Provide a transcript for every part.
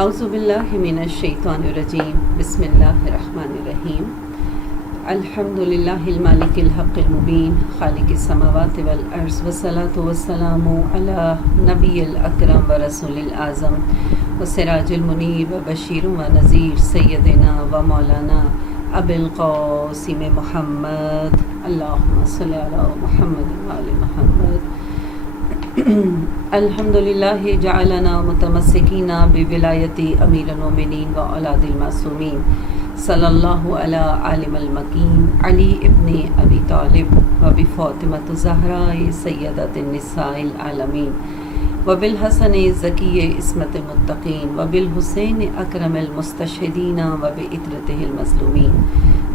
اعوذ باللہ من الشیطان الرجیم بسم اللہ الرحمن الرحیم الحمدللہ المالک الحق المبین خالق السماوات والارض والصلاة والسلام علی نبی الاکرم ورسول الاعظم وسراج المنیر وبشیر ونذیر سیدنا و مولانا ابی القاسم محمد اللہم صلی علی محمد وآل محمد الحمدللہ جعلنا متمسکین بولایت امیر المومنین و اولاد المعصومین صلی اللہ علی عالم المکین علی ابن ابی طالب و بفاطمۃ الزہراء سیدۃ النساء العالمین و بالحسن زکی عصمت المتقین و بالحسین اکرم المستشہدین و بعطرتہ المظلومین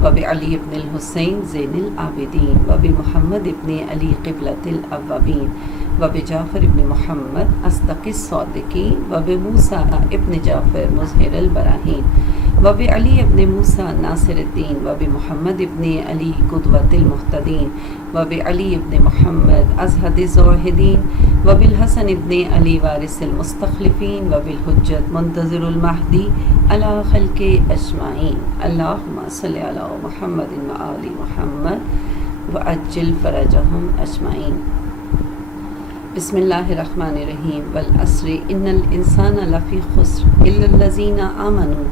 و بعلی ابن الحسین زین العابدین و بمحمد ابن علی قبلۃ الاوابین و بجعفر ابن محمد اصدق الصادقین و بموسیٰ ابن جعفر مظہر البراہین و بعلی ابن موسیٰ ناصر الدین و بمحمد ابن علی قدوۃ المہتدین و بعلی ابن محمد ازہد الزاہدین و بالحسن ابن علی وارث المستخلفین و بالحجت منتظر المہدی علی خلق اجمعین اللہم صلی علی محمد و آل محمد و عجل فرجہم اجمعین۔ بسم اللہ الرحمن الرحیم والعصر ان الانسان لفی خسر الا الذین آمنوا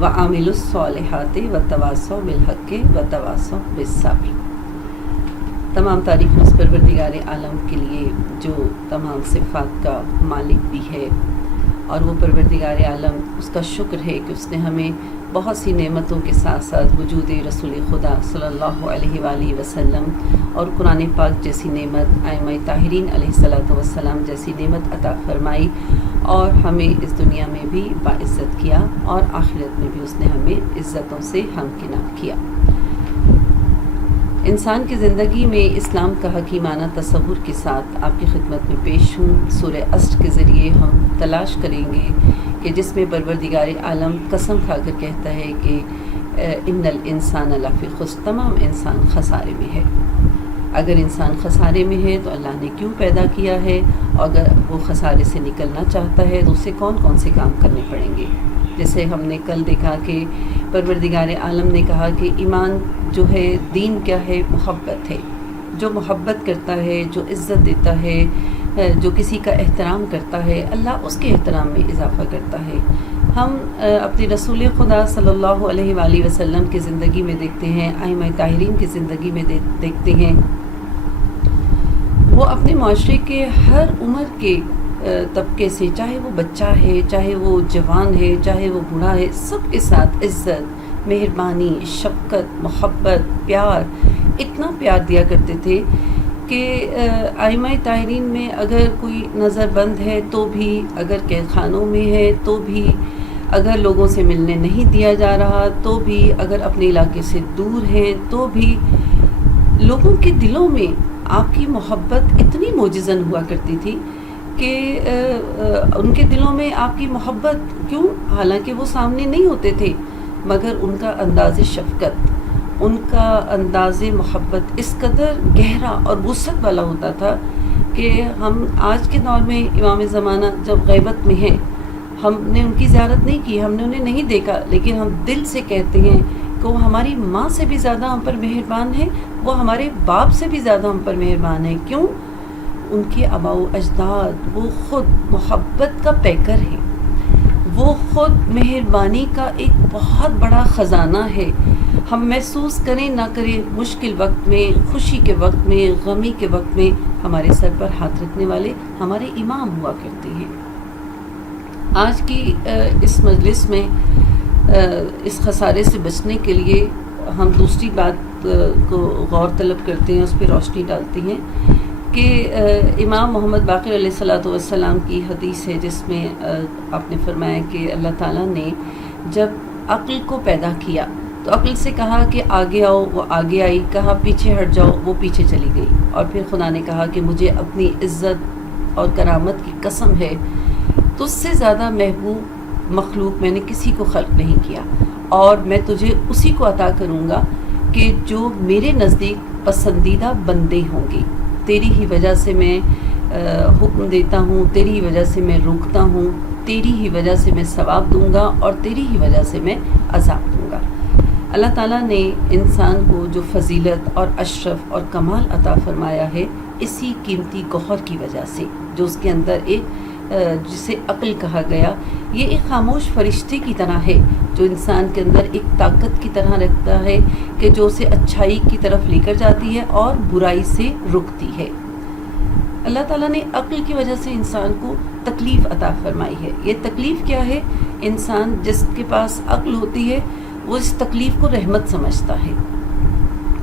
وعملوا الصالحات وتواصوا بالحق وتواصوا بالصبر۔ تمام تعریف اس پروردگار عالم کے لیے جو تمام صفات کا مالک بھی ہے، اور وہ پروردگار عالم اس کا شکر ہے کہ اس نے ہمیں بہت سی نعمتوں کے ساتھ ساتھ وجود رسول خدا صلی اللہ علیہ وآلہ وسلم اور قرآن پاک جیسی نعمت، ائمہ طاہرین علیہ الصلاۃ والسلام جیسی نعمت عطا فرمائی، اور ہمیں اس دنیا میں بھی باعزت کیا اور آخرت میں بھی اس نے ہمیں عزتوں سے ہمکنار کیا۔ انسان کی زندگی میں اسلام کا حکیمانہ تصور کے ساتھ آپ کی خدمت میں پیش ہوں۔ سورہ عصر کے ذریعے ہم تلاش کریں گے کہ جس میں پروردگار عالم قسم کھا کر کہتا ہے کہ ان الانسان لفی خسر، تمام انسان خسارے میں ہے۔ اگر انسان خسارے میں ہے تو اللہ نے کیوں پیدا کیا ہے، اور اگر وہ خسارے سے نکلنا چاہتا ہے تو اسے کون کون سے کام کرنے پڑیں گے۔ جیسے ہم نے کل دیکھا کہ پروردگار عالم نے کہا کہ ایمان جو ہے، دین کیا ہے، محبت ہے۔ جو محبت کرتا ہے، جو عزت دیتا ہے، جو کسی کا احترام کرتا ہے، اللہ اس کے احترام میں اضافہ کرتا ہے۔ ہم اپنے رسول خدا صلی اللہ علیہ وآلہ وسلم کی زندگی میں دیکھتے ہیں، ائمہ طاہرین کی زندگی میں دیکھتے ہیں، وہ اپنے معاشرے کے ہر عمر کے طبقے سے، چاہے وہ بچہ ہے، چاہے وہ جوان ہے، چاہے وہ بوڑھا ہے، سب کے ساتھ عزت، مہربانی، شفقت، محبت، پیار، اتنا پیار دیا کرتے تھے کہ ائمہ طاہرین میں اگر کوئی نظر بند ہے تو بھی، اگر قید خانوں میں ہے تو بھی، اگر لوگوں سے ملنے نہیں دیا جا رہا تو بھی، اگر اپنے علاقے سے دور ہیں تو بھی، لوگوں کے دلوں میں آپ کی محبت اتنی معجزن ہوا کرتی تھی کہ ان کے دلوں میں آپ کی محبت کیوں، حالانکہ وہ سامنے نہیں ہوتے تھے، مگر ان کا انداز شفقت، ان کا انداز محبت اس قدر گہرا اور وسعت والا ہوتا تھا کہ ہم آج کے دور میں امام زمانہ جب غیبت میں ہیں، ہم نے ان کی زیارت نہیں کی، ہم نے انہیں نہیں دیکھا، لیکن ہم دل سے کہتے ہیں کہ وہ ہماری ماں سے بھی زیادہ ہم پر مہربان ہے، وہ ہمارے باپ سے بھی زیادہ ہم پر مہربان ہے۔ کیوں؟ ان کے آباء و اجداد وہ خود محبت کا پیکر ہے، وہ خود مہربانی کا ایک بہت بڑا خزانہ ہے۔ ہم محسوس کریں نہ کریں، مشکل وقت میں، خوشی کے وقت میں، غمی کے وقت میں ہمارے سر پر ہاتھ رکھنے والے ہمارے امام ہوا کرتے ہیں۔ آج کی اس مجلس میں اس خسارے سے بچنے کے لیے ہم دوسری بات کو غور طلب کرتے ہیں، اس پہ روشنی ڈالتے ہیں کہ امام محمد باقر علیہ الصلاۃ والسلام کی حدیث ہے جس میں آپ نے فرمایا کہ اللہ تعالیٰ نے جب عقل کو پیدا کیا تو عقل سے کہا کہ آگے آؤ، وہ آگے آئی، کہا پیچھے ہٹ جاؤ، وہ پیچھے چلی گئی، اور پھر خدا نے کہا کہ مجھے اپنی عزت اور کرامت کی قسم ہے، تجھ سے زیادہ محبوب مخلوق میں نے کسی کو خلق نہیں کیا، اور میں تجھے اسی کو عطا کروں گا کہ جو میرے نزدیک پسندیدہ بندے ہوں گے، تیری ہی وجہ سے میں حکم دیتا ہوں، تیری ہی وجہ سے میں روکتا ہوں، تیری ہی وجہ سے میں ثواب دوں گا اور تیری ہی وجہ سے میں عذاب دوں گا۔ اللہ تعالیٰ نے انسان کو جو فضیلت اور اشرف اور کمال عطا فرمایا ہے، اسی قیمتی گوہر کی وجہ سے، جو اس کے اندر ایک جسے عقل کہا گیا، یہ ایک خاموش فرشتے کی طرح ہے جو انسان کے اندر ایک طاقت کی طرح رکھتا ہے کہ جو اسے اچھائی کی طرف لے کر جاتی ہے اور برائی سے روکتی ہے۔ اللہ تعالیٰ نے عقل کی وجہ سے انسان کو تکلیف عطا فرمائی ہے۔ یہ تکلیف کیا ہے؟ انسان جس کے پاس عقل ہوتی ہے وہ اس تکلیف کو رحمت سمجھتا ہے۔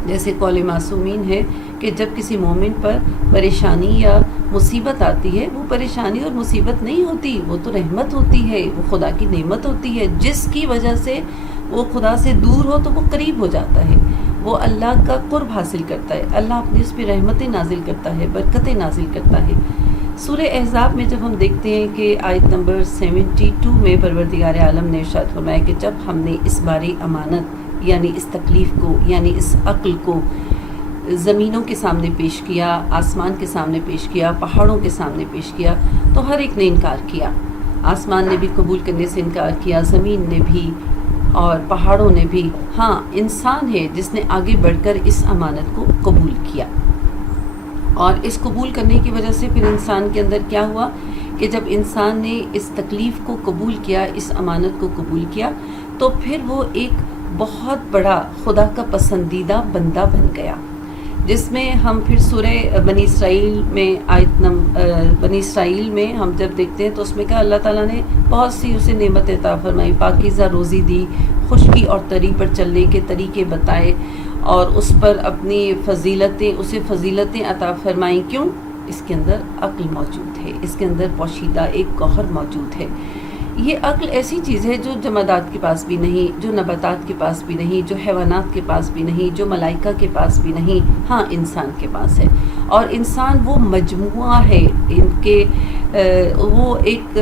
جیسے قول معصومین ہے کہ جب کسی مومن پر پریشانی یا مصیبت آتی ہے، وہ پریشانی اور مصیبت نہیں ہوتی، وہ تو رحمت ہوتی ہے، وہ خدا کی نعمت ہوتی ہے، جس کی وجہ سے وہ خدا سے دور ہو تو وہ قریب ہو جاتا ہے، وہ اللہ کا قرب حاصل کرتا ہے، اللہ اپنی اس پہ رحمتیں نازل کرتا ہے، برکتیں نازل کرتا ہے۔ سورہ احزاب میں جب ہم دیکھتے ہیں کہ آیت نمبر 72 میں پروردگار عالم نے ارشاد فرمایا کہ جب ہم نے اس باری امانت یعنی اس تکلیف کو، یعنی اس عقل کو زمینوں کے سامنے پیش کیا، آسمان کے سامنے پیش کیا، پہاڑوں کے سامنے پیش کیا، تو ہر ایک نے انکار کیا۔ آسمان نے بھی قبول کرنے سے انکار کیا، زمین نے بھی اور پہاڑوں نے بھی۔ ہاں، انسان ہے جس نے آگے بڑھ کر اس امانت کو قبول کیا، اور اس قبول کرنے کی وجہ سے پھر انسان کے اندر کیا ہوا کہ جب انسان نے اس تکلیف کو قبول کیا، اس امانت کو قبول کیا، تو پھر وہ ایک بہت بڑا خدا کا پسندیدہ بندہ بن گیا، جس میں ہم پھر سورہ بنی اسرائیل میں بنی اسرائیل میں ہم جب دیکھتے ہیں تو اس میں کہا اللہ تعالیٰ نے بہت سی اسے نعمت عطا فرمائی، پاکیزہ روزی دی، خشکی اور تری پر چلنے کے طریقے بتائے، اور اس پر اپنی اسے فضیلتیں عطا فرمائیں۔ کیوں؟ اس کے اندر عقل موجود ہے، اس کے اندر پوشیدہ ایک گوہر موجود ہے۔ یہ عقل ایسی چیز ہے جو جمادات کے پاس بھی نہیں، جو نباتات کے پاس بھی نہیں، جو حیوانات کے پاس بھی نہیں، جو ملائکہ کے پاس بھی نہیں، ہاں انسان کے پاس ہے۔ اور انسان وہ مجموعہ ہے ان کے، وہ ایک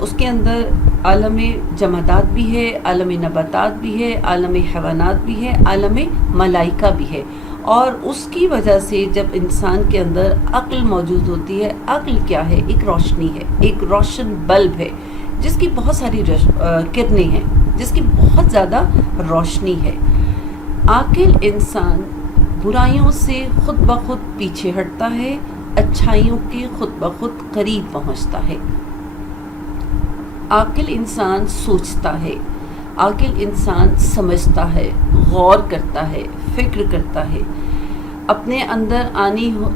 اس کے اندر عالم جمادات بھی ہے، عالم نباتات بھی ہے، عالم حیوانات بھی ہے، عالم ملائکہ بھی ہے۔ اور اس کی وجہ سے جب انسان کے اندر عقل موجود ہوتی ہے، عقل کیا ہے؟ ایک روشنی ہے، ایک روشن بلب ہے جس کی بہت ساری کرنیں ہیں، جس کی بہت زیادہ روشنی ہے۔ عاقل انسان برائیوں سے خود بخود پیچھے ہٹتا ہے، اچھائیوں کے خود بخود قریب پہنچتا ہے۔ عاقل انسان سوچتا ہے، عاقل انسان سمجھتا ہے، غور کرتا ہے، فکر کرتا ہے، اپنے اندر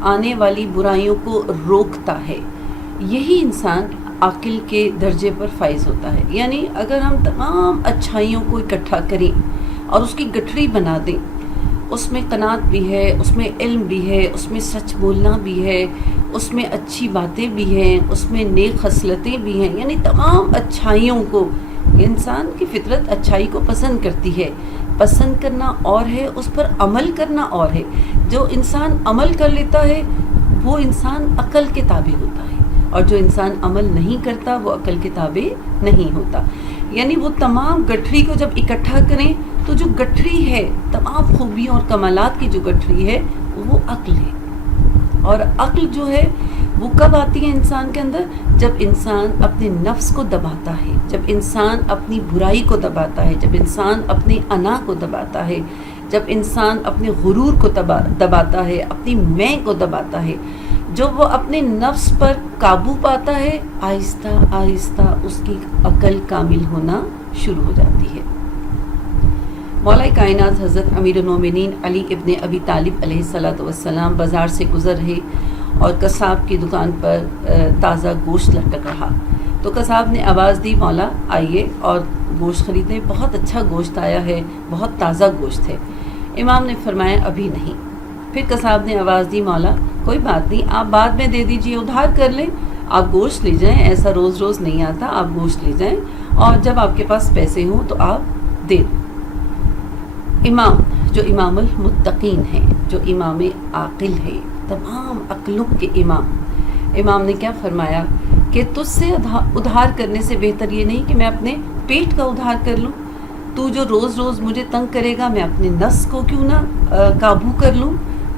آنے والی برائیوں کو روکتا ہے۔ یہی انسان عاقل کے درجے پر فائز ہوتا ہے۔ یعنی اگر ہم تمام اچھائیوں کو اکٹھا کریں اور اس کی گٹھڑی بنا دیں، اس میں قناعت بھی ہے، اس میں علم بھی ہے، اس میں سچ بولنا بھی ہے، اس میں اچھی باتیں بھی ہیں، اس میں نیک خصلتیں بھی ہیں، یعنی تمام اچھائیوں کو، انسان کی فطرت اچھائی کو پسند کرتی ہے، پسند کرنا اور ہے، اس پر عمل کرنا اور ہے۔ جو انسان عمل کر لیتا ہے وہ انسان عقل کے تابع ہوتا ہے، اور جو انسان عمل نہیں کرتا وہ عقل کے تابع نہیں ہوتا۔ یعنی وہ تمام گٹھڑی کو جب اکٹھا کریں تو جو گٹھڑی ہے، تمام خوبیوں اور کمالات کی جو گٹھڑی ہے وہ عقل ہے۔ اور عقل جو ہے وہ کب آتی ہے انسان کے اندر؟ جب انسان اپنے نفس کو دباتا ہے، جب انسان اپنی برائی کو دباتا ہے، جب انسان اپنی انا کو دباتا ہے، جب انسان اپنے غرور کو دباتا ہے، اپنی میں کو دباتا ہے، جب وہ اپنے نفس پر قابو پاتا ہے، آہستہ آہستہ اس کی عقل کامل ہونا شروع ہو جاتی ہے۔ مولا کائنات حضرت امیر المومنین علی ابن ابی طالب علیہ السلام بازار سے گزر رہے اور قصاب کی دکان پر تازہ گوشت لٹک رہا، تو قصاب نے آواز دی، مولا آئیے اور گوشت خریدیں، بہت اچھا گوشت آیا ہے، بہت تازہ گوشت ہے۔ امام نے فرمایا ابھی نہیں۔ پھر قصاب نے آواز دی، مولا کوئی بات نہیں، آپ بعد میں دے دیجئے، ادھار کر لیں، آپ گوشت لے جائیں، ایسا روز روز نہیں آتا، آپ گوشت لے جائیں اور جب آپ کے پاس پیسے ہوں تو آپ دے دیں۔ امام جو امام المتقین ہیں، جو امام عاقل ہے، تمام عقلوں کے امام نے کیا فرمایا کہ تجھ سے ادھار کرنے سے بہتر یہ نہیں کہ میں اپنے پیٹ کا ادھار کر لوں، تو جو روز روز مجھے تنگ کرے گا، میں اپنے نفس کو کیوں نہ قابو کر لوں،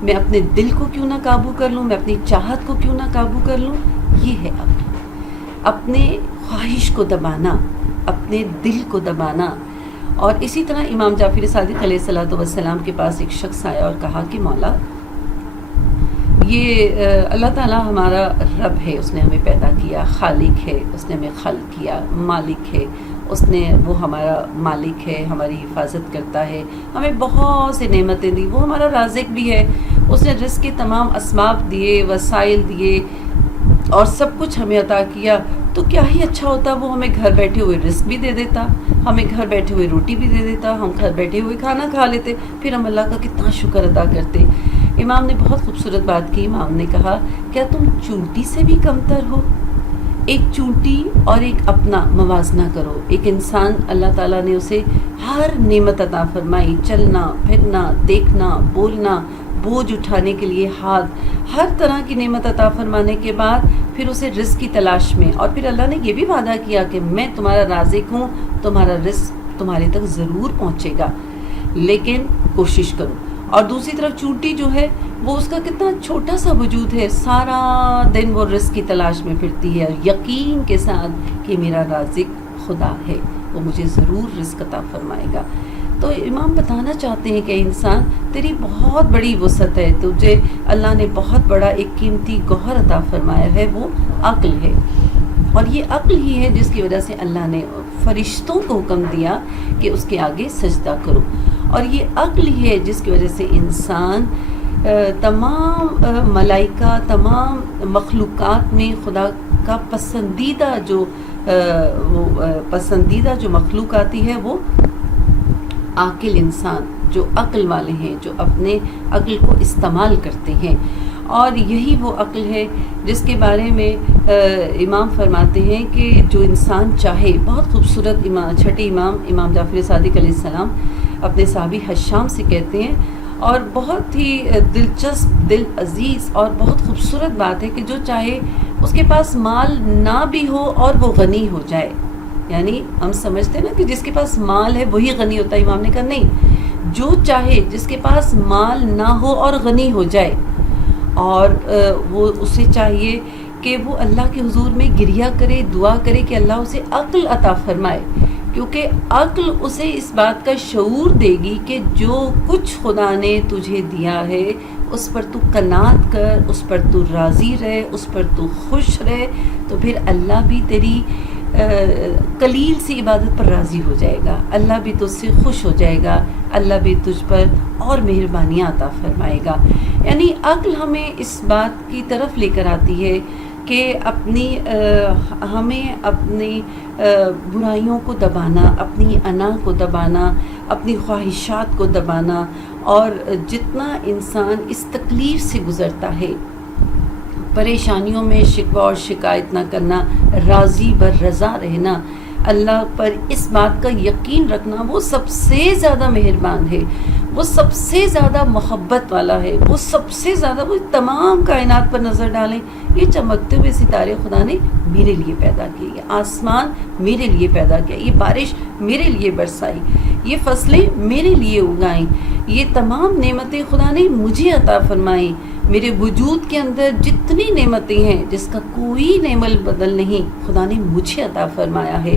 میں اپنے دل کو کیوں نہ قابو کر لوں، میں اپنی چاہت کو کیوں نہ قابو کر لوں. یہ ہے عقل. اپنے خواہش کو دبانا، اپنے دل کو دبانا. اور اسی طرح امام جعفر صادق علیہ الصلوۃ والسلام کے پاس ایک شخص آیا اور کہا کہ مولا، یہ اللہ تعالیٰ ہمارا رب ہے، اس نے ہمیں پیدا کیا، خالق ہے، اس نے ہمیں خلق کیا، مالک ہے، وہ ہمارا مالک ہے، ہماری حفاظت کرتا ہے، ہمیں بہت سی نعمتیں دی، وہ ہمارا رازق بھی ہے، اس نے رزق کے تمام اسباب دیے، وسائل دیے اور سب کچھ ہمیں عطا کیا. تو کیا ہی اچھا ہوتا وہ ہمیں گھر بیٹھے ہوئے رزق بھی دے دیتا، ہمیں گھر بیٹھے ہوئے روٹی بھی دے دیتا، ہم گھر بیٹھے ہوئے کھانا کھا لیتے، پھر ہم اللہ کا کتنا شکر ادا کرتے. امام نے بہت خوبصورت بات کی. امام نے کہا کیا تم چونٹی سے بھی کمتر ہو؟ ایک چونٹی اور ایک اپنا موازنہ کرو. ایک انسان اللہ تعالیٰ نے اسے ہر نعمت عطا فرمائی، چلنا پھرنا، دیکھنا، بولنا، بوجھ اٹھانے کے لیے ہاتھ، ہر طرح کی نعمت عطا فرمانے کے بعد پھر اسے رزق کی تلاش میں، اور پھر اللہ نے یہ بھی وعدہ کیا کہ میں تمہارا رازق ہوں، تمہارا رزق تمہارے تک ضرور پہنچے گا، لیکن کوشش کرو. اور دوسری طرف چونٹی جو ہے وہ اس کا کتنا چھوٹا سا وجود ہے، سارا دن وہ رزق کی تلاش میں پھرتی ہے یقین کے ساتھ کہ میرا رازق خدا ہے، وہ مجھے ضرور رزق عطا فرمائے گا. تو امام بتانا چاہتے ہیں کہ انسان تیری بہت بڑی وسعت ہے، تجھے اللہ نے بہت بڑا ایک قیمتی گوہر عطا فرمایا ہے، وہ عقل ہے. اور یہ عقل ہی ہے جس کی وجہ سے اللہ نے فرشتوں کو حکم دیا کہ اس کے آگے سجدہ کرو. اور یہ عقل ہی ہے جس کی وجہ سے انسان تمام ملائکہ، تمام مخلوقات میں خدا کا پسندیدہ جو مخلوق آتی ہے وہ عاقل انسان، جو عقل والے ہیں، جو اپنے عقل کو استعمال کرتے ہیں. اور یہی وہ عقل ہے جس کے بارے میں امام فرماتے ہیں کہ جو انسان چاہے، بہت خوبصورت چھٹے امام جعفر صادق علیہ السلام اپنے صحابی حشام سے کہتے ہیں، اور بہت ہی دلچسپ، دل عزیز اور بہت خوبصورت بات ہے کہ جو چاہے اس کے پاس مال نہ بھی ہو اور وہ غنی ہو جائے. یعنی ہم سمجھتے ہیں نا کہ جس کے پاس مال ہے وہی غنی ہوتا ہے. امام نے کہا نہیں، جو چاہے جس کے پاس مال نہ ہو اور غنی ہو جائے، اور وہ اسے چاہیے کہ وہ اللہ کے حضور میں گریہ کرے، دعا کرے کہ اللہ اسے عقل عطا فرمائے، کیونکہ عقل اسے اس بات کا شعور دے گی کہ جو کچھ خدا نے تجھے دیا ہے اس پر تو قناعت کر، اس پر تو راضی رہے، اس پر تو خوش رہے، تو پھر اللہ بھی تیری قلیل سی عبادت پر راضی ہو جائے گا، اللہ بھی تجھ سے خوش ہو جائے گا، اللہ بھی تجھ پر اور مہربانیاں عطا فرمائے گا. یعنی عقل ہمیں اس بات کی طرف لے کر آتی ہے کہ ہمیں اپنی برائیوں کو دبانا، اپنی انا کو دبانا، اپنی خواہشات کو دبانا، اور جتنا انسان اس تکلیف سے گزرتا ہے، پریشانیوں میں شکوہ اور شکایت نہ کرنا، راضی بر رضا رہنا، اللہ پر اس بات کا یقین رکھنا وہ سب سے زیادہ مہربان ہے، وہ سب سے زیادہ محبت والا ہے، وہ سب سے زیادہ، وہ تمام کائنات پر نظر ڈالیں، یہ چمکتے ہوئے ستارے خدا نے میرے لیے پیدا کیے، یہ آسمان میرے لیے پیدا کیا، یہ بارش میرے لیے برسائی، یہ فصلیں میرے لیے اگائیں، یہ تمام نعمتیں خدا نے مجھے عطا فرمائیں. میرے وجود کے اندر جتنی نعمتیں ہیں جس کا کوئی نعمت بدل نہیں خدا نے مجھے عطا فرمایا ہے.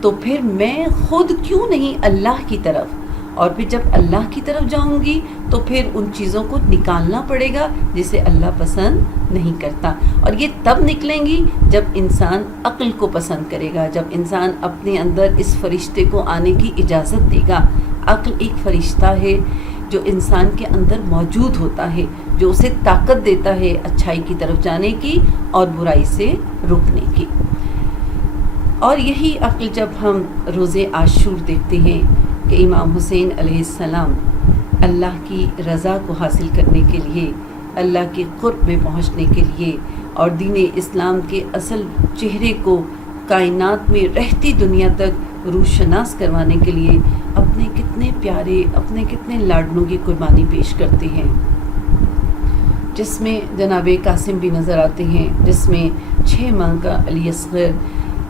تو پھر میں خود کیوں نہیں اللہ کی طرف، اور پھر جب اللہ کی طرف جاؤں گی تو پھر ان چیزوں کو نکالنا پڑے گا جسے اللہ پسند نہیں کرتا. اور یہ تب نکلیں گی جب انسان عقل کو پسند کرے گا، جب انسان اپنے اندر اس فرشتے کو آنے کی اجازت دے گا. عقل ایک فرشتہ ہے جو انسان کے اندر موجود ہوتا ہے، جو اسے طاقت دیتا ہے اچھائی کی طرف جانے کی اور برائی سے رکنے کی. اور یہی عقل جب ہم روز عاشور دیکھتے ہیں کہ امام حسین علیہ السلام اللہ کی رضا کو حاصل کرنے کے لیے، اللہ کے قرب میں پہنچنے کے لیے اور دین اسلام کے اصل چہرے کو کائنات میں رہتی دنیا تک روشناس کروانے کے لیے اپنے کتنے پیارے، اپنے کتنے لاڈلوں کی قربانی پیش کرتے ہیں، جس میں جناب قاسم بھی نظر آتے ہیں، جس میں 6 ماہ کا علی اصغر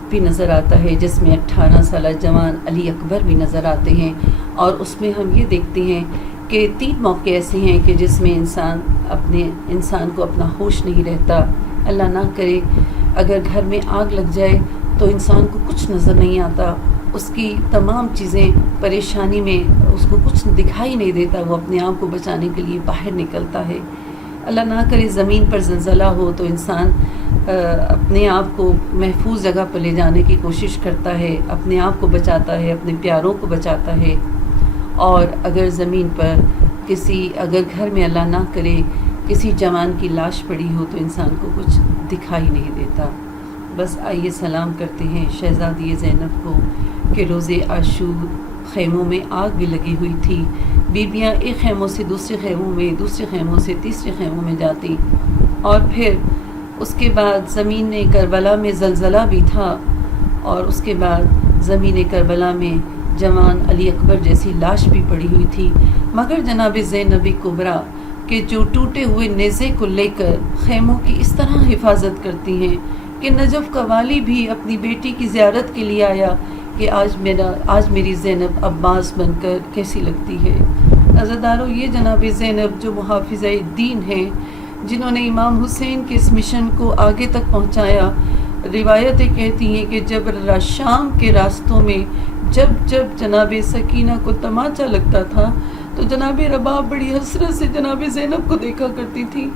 بھی نظر آتا ہے، جس میں 18 سالہ جوان علی اکبر بھی نظر آتے ہیں. اور اس میں ہم یہ دیکھتے ہیں کہ 3 موقع ایسے ہیں کہ جس میں انسان کو اپنا ہوش نہیں رہتا. اللہ نہ کرے اگر گھر میں آگ لگ جائے تو انسان کو کچھ نظر نہیں آتا، اس کی تمام چیزیں پریشانی میں اس کو کچھ دکھائی نہیں دیتا، وہ اپنے آپ کو بچانے کے لیے باہر نکلتا ہے. اللہ نہ کرے زمین پر زلزلہ ہو تو انسان اپنے آپ کو محفوظ جگہ پر لے جانے کی کوشش کرتا ہے، اپنے آپ کو بچاتا ہے، اپنے پیاروں کو بچاتا ہے. اور اگر زمین پر اگر گھر میں اللہ نہ کرے کسی جوان کی لاش پڑی ہو تو انسان کو کچھ دکھائی نہیں دیتا. بس آئیے سلام کرتے ہیں شہزادی زینب کو کہ روز عاشور خیموں میں آگ بھی لگی ہوئی تھی. بیویاں ایک خیموں سے دوسرے خیموں میں، دوسرے خیموں سے تیسرے خیموں میں جاتی، اور پھر اس کے بعد زمین کربلا میں زلزلہ بھی تھا، اور اس کے بعد زمین کربلا میں جوان علی اکبر جیسی لاش بھی پڑی ہوئی تھی. مگر جناب زینب کبریٰ کہ جو ٹوٹے ہوئے نیزے کو لے کر خیموں کی اس طرح حفاظت کرتی ہیں کہ نجف کا والی بھی اپنی بیٹی کی زیارت کے لیے آیا کہ آج میری زینب عباس بن کر کیسی لگتی ہے. عزیزدارو، یہ جناب زینب جو محافظہ دین ہیں، جنہوں نے امام حسین کے اس مشن کو آگے تک پہنچایا. روایتیں کہتی ہیں کہ جب شام کے راستوں میں جب جناب سکینہ کو تماچا لگتا تھا تو جناب رباب بڑی حسرت سے جناب زینب کو دیکھا کرتی تھی،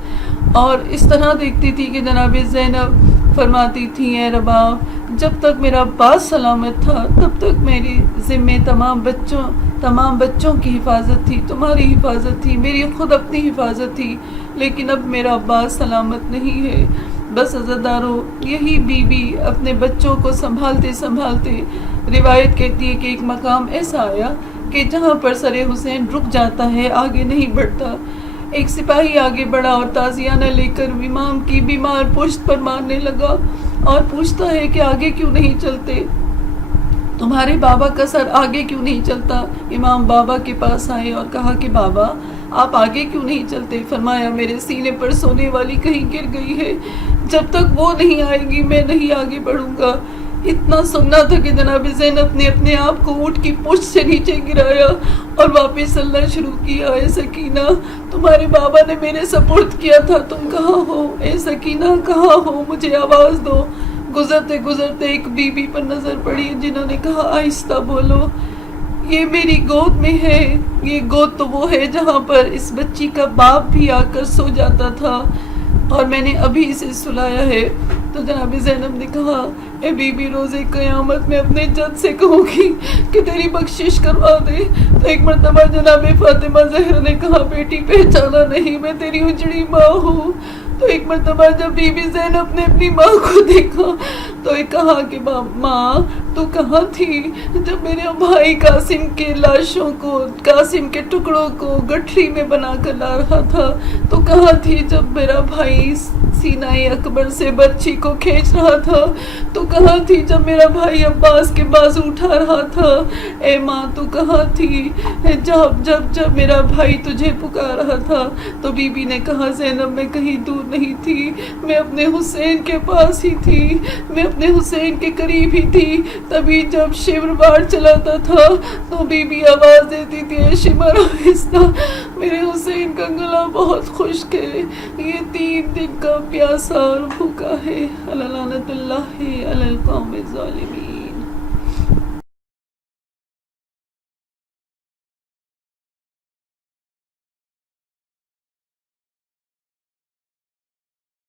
اور اس طرح دیکھتی تھی کہ جناب زینب فرماتی تھی اے رباب، جب تک میرا عباس سلامت تھا تب تک میری ذمے تمام بچوں کی حفاظت تھی، تمہاری حفاظت تھی، میری خود اپنی حفاظت تھی، لیکن اب میرا عباس سلامت نہیں ہے. بس عزیزدارو، یہی بی بی اپنے بچوں کو سنبھالتے روایت کہتی ہے کہ ایک مقام ایسا آیا کہ جہاں پر سر حسین رک جاتا ہے، آگے نہیں بڑھتا. ایک سپاہی آگے بڑھا اور تازیانہ لے کر امام کی بیمار پشت پر مارنے لگا اور پوچھتا ہے کہ آگے کیوں نہیں چلتے، تمہارے بابا کا سر آگے کیوں نہیں چلتا. امام بابا کے پاس آئے اور کہا کہ بابا آپ آگے کیوں نہیں چلتے. فرمایا میرے سینے پر سونے والی کہیں گر گئی ہے، جب تک وہ نہیں آئے گی میں نہیں آگے بڑھوں گا. اتنا سننا تھا کہ جناب زینب نے اپنے آپ کو اونٹ کی پشت سے نیچے گرایا اور واپس چلنا شروع کیا. اے سکینہ، تمہارے بابا نے میرے سپرد کیا تھا، تم کہاں ہو؟ اے سکینہ کہاں ہو؟ مجھے آواز دو. گزرتے ایک بی بی پر نظر پڑی جنہوں نے کہا آہستہ بولو، یہ میری گود میں ہے. یہ گود تو وہ ہے جہاں پر اس بچی کا باپ بھی آ کر سو جاتا تھا اور میں نے ابھی اسے سلایا ہے. تو جناب زینب نے کہا اے بی بی، روز قیامت میں اپنے جد سے کہوں گی کہ تیری بخشش کروا دے. تو ایک مرتبہ جناب فاطمہ زہرا نے کہا بیٹی پہچانا نہیں، میں تیری اجڑی ماں ہوں. تو ایک مرتبہ جب بی بی زینب نے اپنی ماں کو دیکھا تو ایک کہا کہ ماں تو کہاں تھی جب میرے بھائی قاسم کے لاشوں کو، قاسم کے ٹکڑوں کو گٹھری میں بنا کر لا رہا تھا؟ تو کہاں تھی جب میرا بھائی سینہ اکبر سے برچھی کو کھینچ رہا تھا؟ تو کہاں تھی جب میرا بھائی عباس کے بازو اٹھا رہا تھا؟ اے ماں تو کہاں تھی جب میرا بھائی تجھے پکار رہا تھا؟ تو بی بی نے کہا زینب میں کہیں دور نہیں تھی، میں اپنے حسین کے پاس ہی تھی، میں اپنے حسین کے قریب ہی تھی. تبھی جب شمر باہر چلاتا تھا تو بی بی آواز دیتی تھی اے شمر آہستہ، میرے حسین کا گلا بہت خشک ہے، یہ 3 دن کا پیاسا اور بھوکا ہے. لعنت اللہ علی القوم الظالمین.